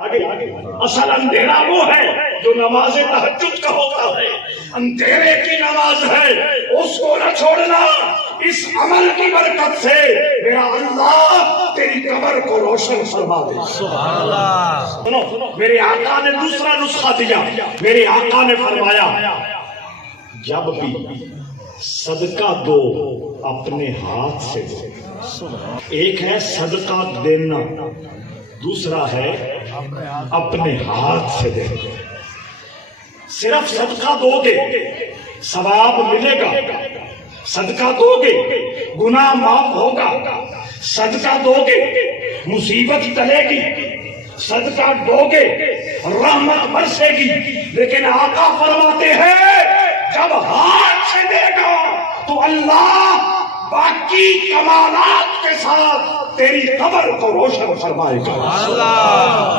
اصل اندھیرا وہ ہے جو نماز تہجد کا ہوتا ہے، اندھیرے کی نماز ہے، اس کو نہ چھوڑنا۔ اس عمل کی برکت سے میرا اللہ تیری قبر کو روشن فرما دے۔ سبحان اللہ۔ سنو، میرے آقا نے دوسرا نسخہ دیا۔ میرے آقا نے فرمایا جب بھی صدقہ دو اپنے ہاتھ سے دو۔ ایک ہے صدقہ دینا، دوسرا ہے اپنے ہاتھ سے دے۔ صرف صدقہ دو گے ثواب ملے گا، صدقہ دو گے گناہ معاف ہوگا، صدقہ دو گے مصیبت ٹلے گی، صدقہ دو گے رحمت برسے گی، لیکن آقا فرماتے ہیں جب ہاتھ سے دے گا تو اللہ باقی کمالات کے ساتھ تیری قبر کو روشن فرمائے گا۔ اللہ